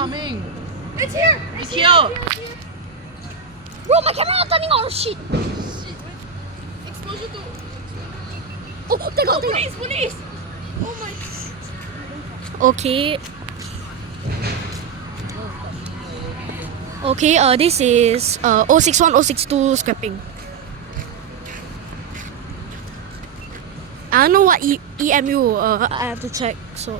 coming. It's here. It's here. Bro, my camera not turning on. Shit. Exposure to. Oh, take out. Police. Oh my. Okay. Okay, this is 061, 062 scrapping. I don't know what EMU, I have to check, so.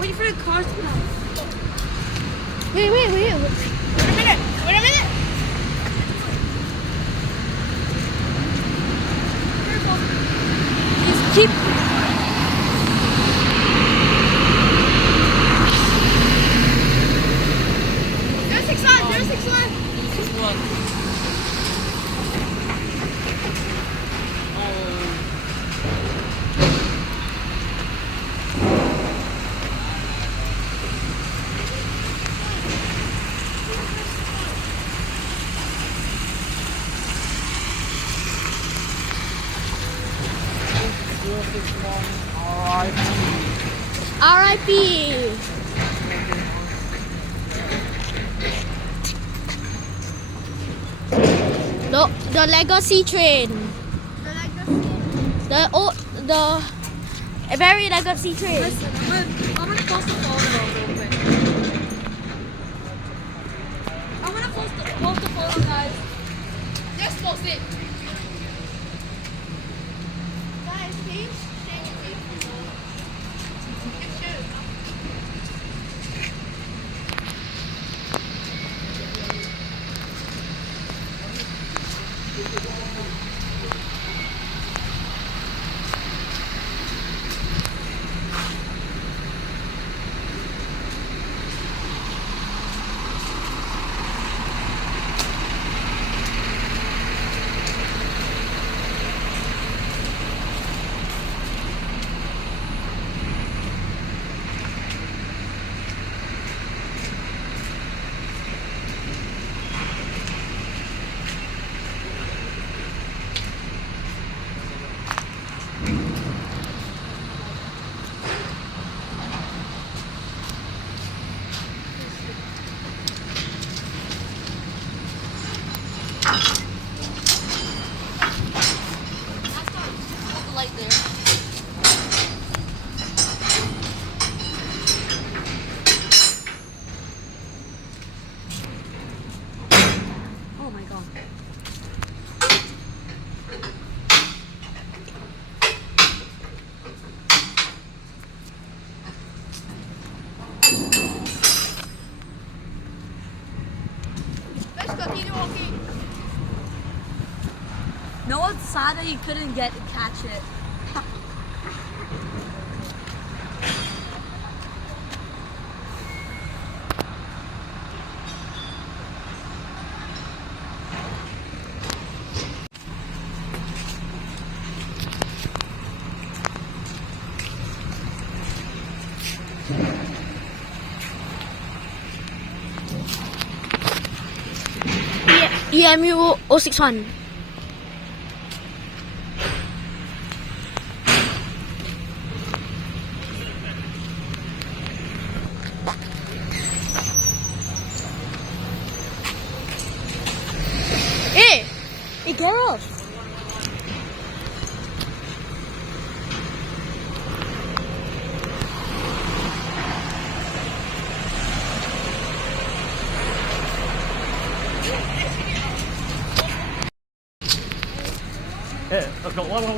Wait for the cars to come. Wait. Wait a minute. Just keep. There's 6 line. RIP. The legacy train. The very legacy train. Listen, I'm gonna post the photo real quick. I'm gonna post the photo, guys. Just post it. Guys, please share your video. No one's sad that you couldn't catch it. EMU 061. Hey, get off. Hey, let's go. One. Also.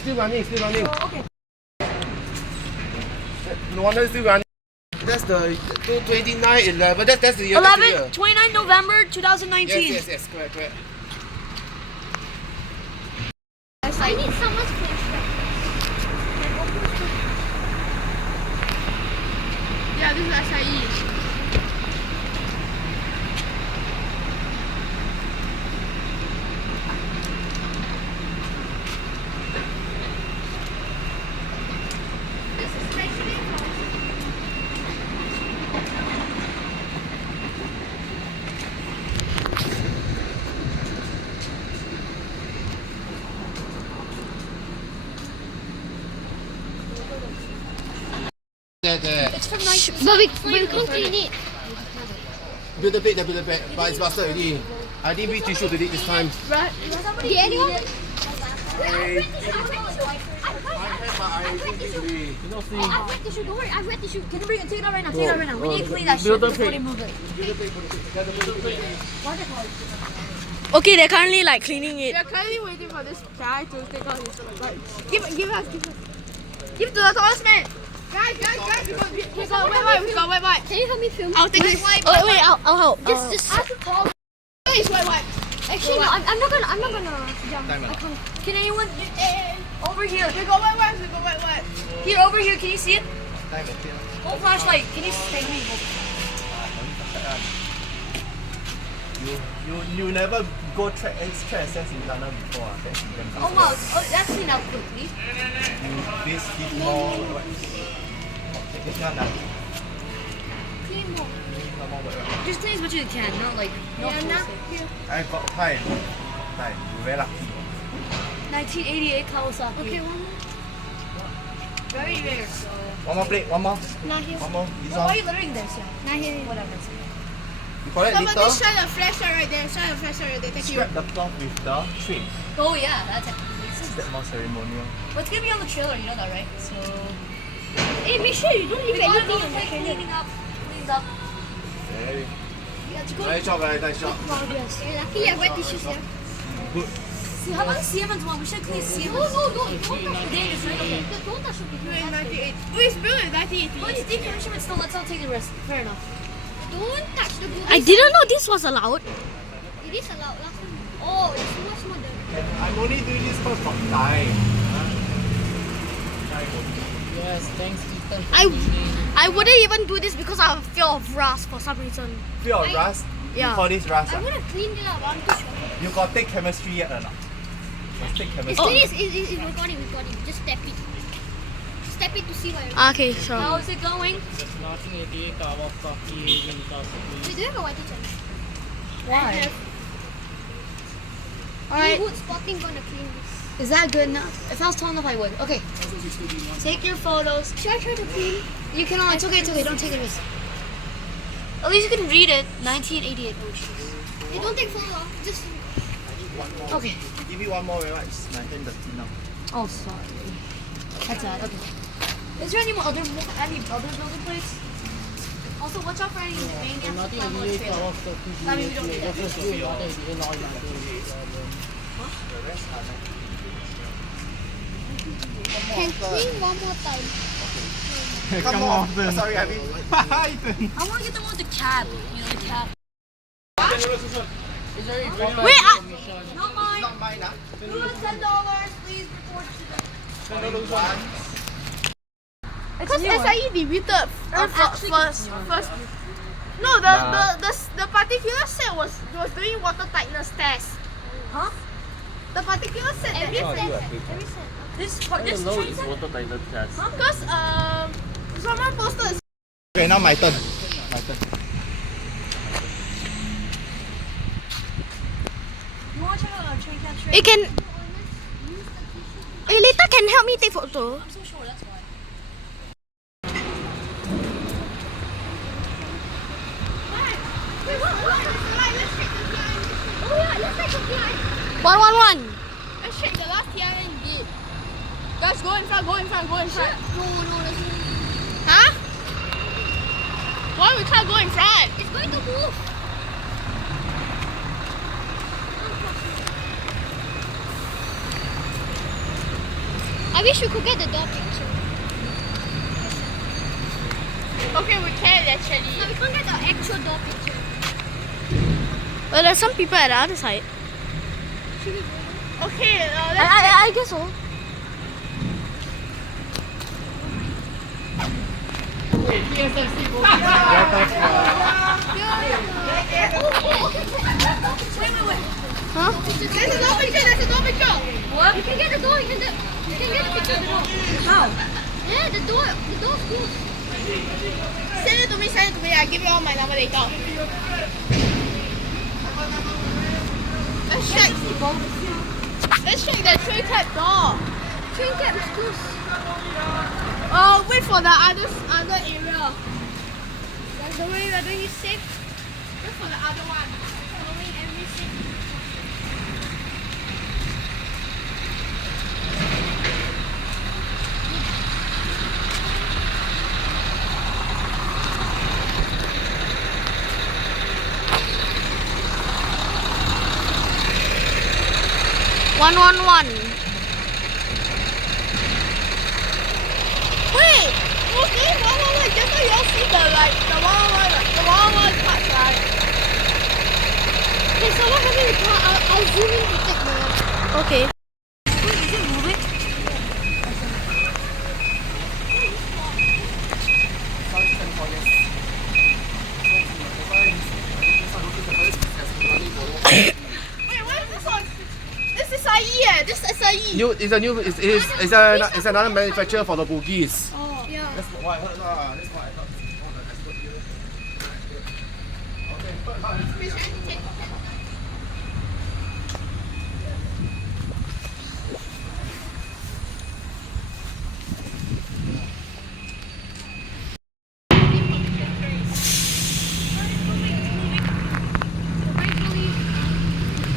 Still running. Oh, okay. No wonder it's still running. That's the 29/11. That's the year. 29 November 2019. Yes, correct. I need someone's flashlight. Yeah, this is SIE. There. It's from 19. But we can't clean it. Build a bit, but it's busted already. I didn't bring tissue to it this time. Right. Did anyone? Hey. I've wet tissue. Don't worry, I've wet tissue. Can you bring it? Take it out right now. Take it out right now. We need to clean that shit before they move it. Okay, they're currently like cleaning it. We're currently waiting for this guy to take out his like, give us. Give to the tallest man. Guys, we got wet wipe. Can you help me film? I'll take this. Oh wait, I'll help. Just It's wet wipe. actually, no, I'm not gonna jump. I can't. Can anyone over here? We got wet wipe. Here, over here. Can you see it? Hold flashlight. Can you take me? You never go track sense in Ghana before. That's Oh wow, that's clean out quickly. this give more what? This one Clean more. Just clean as much as you can, not like not forcing. I got time. You very lucky. 1988 Kawasaki. Okay, one more. Very rare. So. One more plate, one more. Not here. One more. This Why are one. you littering this? Yeah. Not here. Whatever. You collect Somebody later. shine a flashlight right there. Thank you. Scrap the cloth with the trim. Oh yeah, that's it. Is that more ceremonial? But it's gonna be on the trailer, you know that, right? So. Hey, make sure you don't leave We got anything those on the like trailer. cleaned up. Hey. Yeah, to go. Nice job, guys. Nice job. Yeah, luckily I have wet tissues here. See, how about Siemens one? We should clean Siemens. No, don't touch it. Dangerous, right? Okay. Don't touch it. We're in 98. It's built in 1988. But it's decommissioned, still, let's not take the risk. Fair enough. Don't touch the book. I didn't know this was allowed. It is allowed. Last time. Oh, it's much more than. I'm only doing this because of time. Yes, thanks, Ethan. I wouldn't even do this because I have fear of rust for some reason. Fear of rust? Yeah. You call this rust? I would have cleaned it up. I'm too sure. You got take chemistry yet or not? Let's take chemistry. It's recording. Just step it. Step it to see what. Okay, sure. How is it going? 1988 Kawasaki Winter We do have a white teacher. Why? Alright. Wood spotting gonna clean this. Is that good enough? If I was tall enough, I would. Okay. Take your photos. Should I try to clean? You can. It's okay. Don't take a risk. At least you can read it. 1988. Oh, jeez. You don't take photo. Just. Okay. Give me one more, right? It's 1930 now. Oh, sorry. That's bad. Okay. Is there any other building plates? Also, watch out for any maniacs who climb on the 1988 trailer. Kawasaki I mean, we don't need that. Just do it, what is it? All 1988. Can clean one more time. Come on. Sorry, I mean. I want to get the one with the cab. You know, the cab. Is there a proper Wait, commission? Not mine. Not mine, ah. $10. Please report to them. Because SIE deleted first. No, the particular set was doing water tightness test. Huh? The particular set that Every set. This I know train it's set? watertighted test. because someone posted. Okay, now my turn. You want to check out our train capture? It can. Hey, later can help me take photo. I'm so sure, that's why. Oh yeah, let's take a flight. 111. Let's check the last TRN you did. Guys, go in front. No, let's. Huh? Why we can't go in front? It's going to move. I wish we could get the door picture. Okay, we can actually. No, we can't get the actual door picture. Well, there's some people at the other side. Okay, I I guess so. Huh? There's a door picture. There's a door picture. What? You can get the door. You can get the picture of the door. How? Yeah, the door's closed. Send it to me. Send it to me. I give you all my number later. Let's check. Let's check the train cab door. Train cab is closed. Oh, wait for the other area. That's the way we're doing it safe. Wait for the other one. Following everything. One. Wait, what's this? Wait. Just so you all see the one parts, right? Okay, so what happened with the car? I'll zoom in to take the... Okay. Wait, is it moving? Wait, what is this one? This is SIE, This is SIE. It's another manufacturer for the bogies. Oh, yeah. That's what I heard lah. That's what I heard.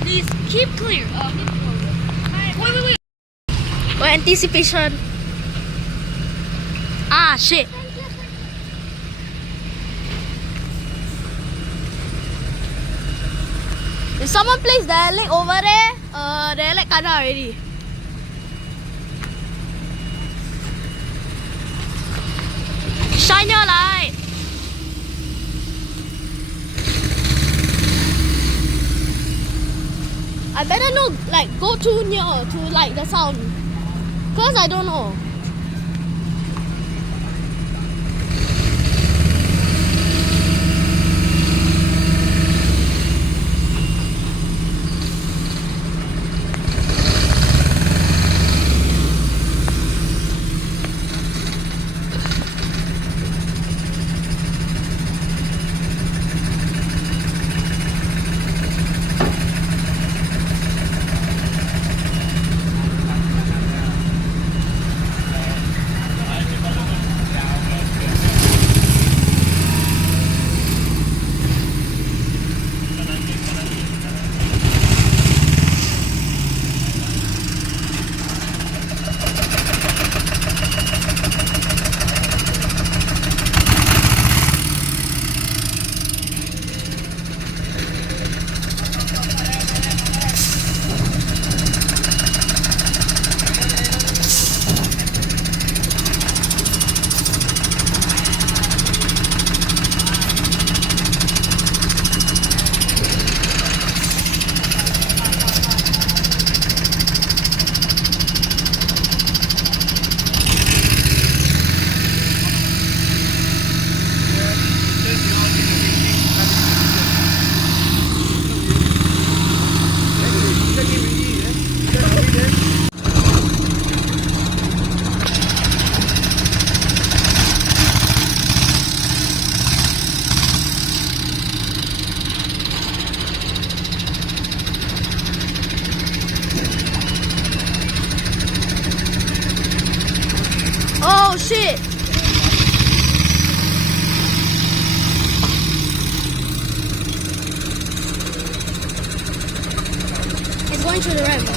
Please keep clear. Wait. For anticipation. Ah, shit. Did someone place the leg over there? The leg kena already. Shine your light. I better not like go too near to like the sound, cause I don't know. Oh shit! It's going through the ramp.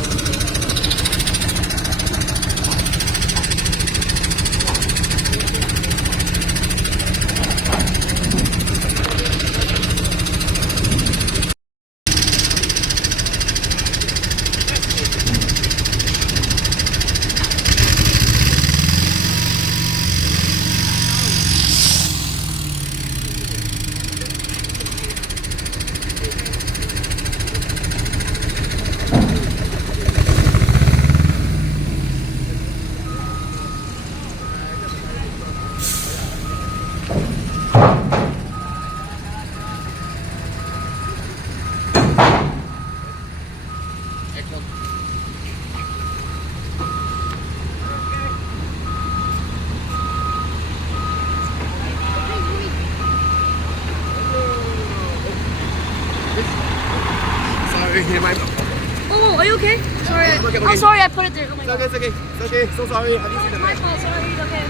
okay, I'm okay. sorry I put it there. Oh my It's god. okay, it's okay. It's okay. So sorry. I didn't see the My map. fault, sorry. Okay.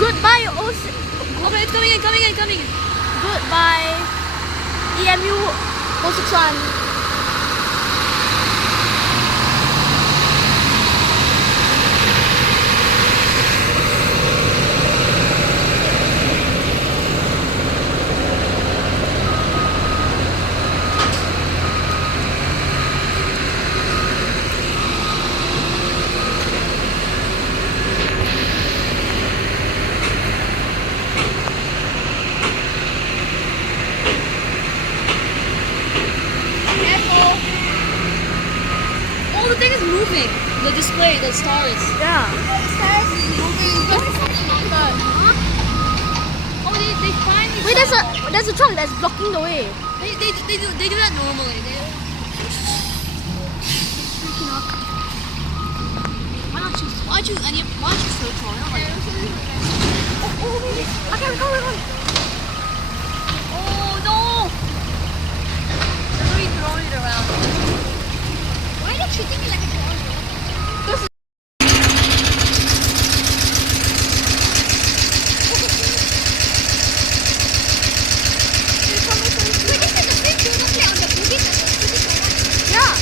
Goodbye, Ocean. Okay, it's coming in, coming in. Goodbye, EMU, Toyotron. Oh, the thing is moving. The display, the stars. Yeah. Oh, they finally. Wait, there's a truck that's blocking the way. They do that normally. Why choose any? Why choose Toyotron? I don't like it. Okay, come on. Oh no! They're really throwing it around. Why are they treating me like a dog? Yeah.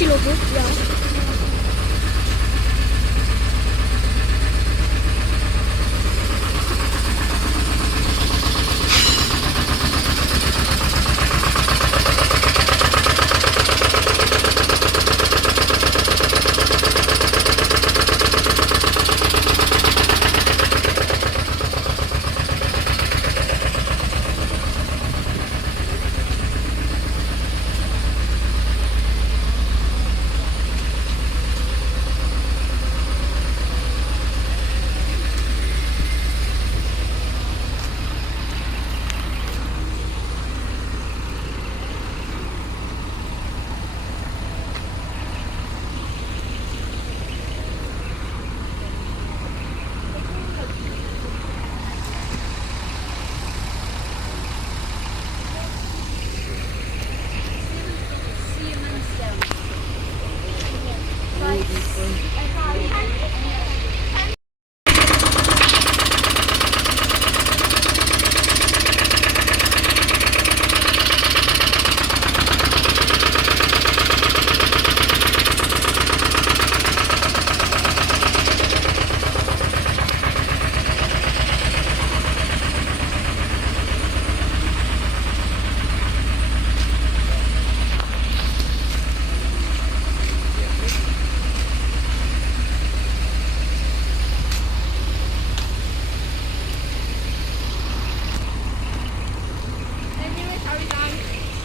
Sushi logo. Yeah.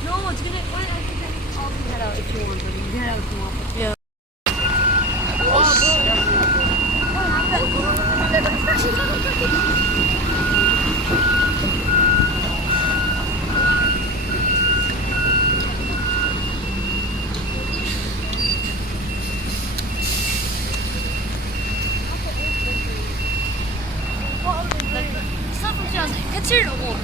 No, it's gonna. Wait, I think I'll head out if you want. But you can head out if you want. Yeah. Stuff from 2000. Considered old.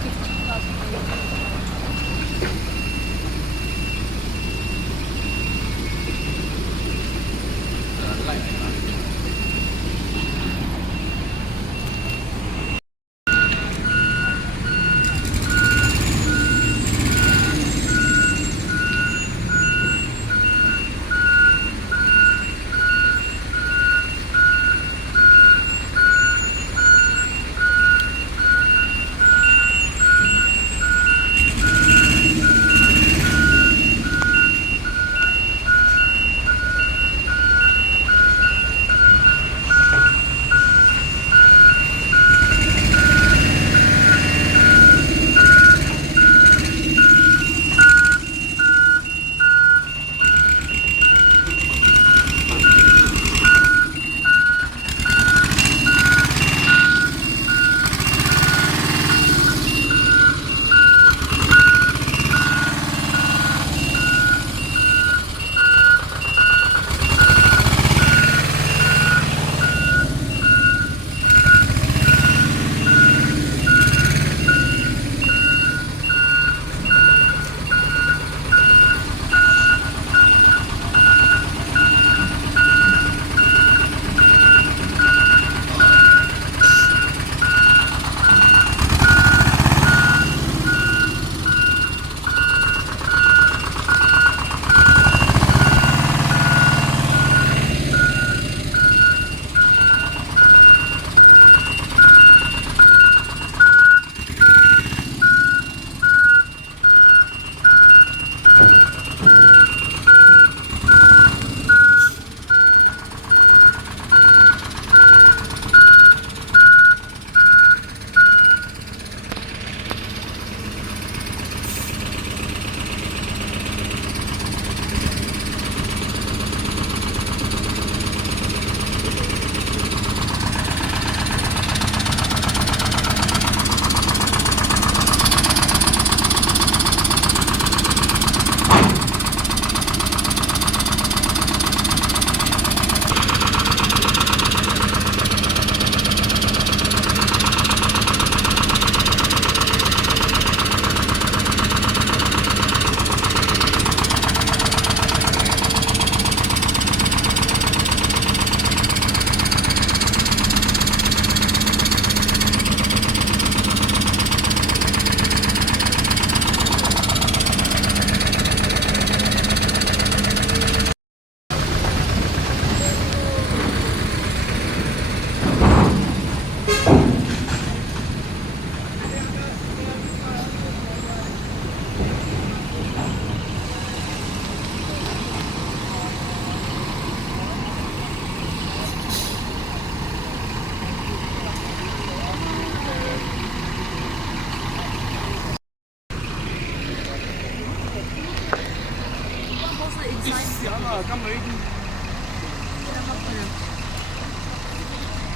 inside. Yeah, lah, come already.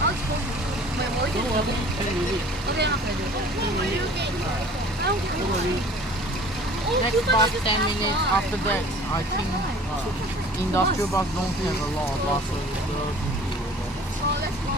I'll just go. Wait, what are you Don't gonna do? worry, 10 minutes. What are you not gonna do? 10 minutes. I don't care. Don't worry. Next bus 10 minutes. After that, I think industrial bus don't have a lot of buses. So let's go.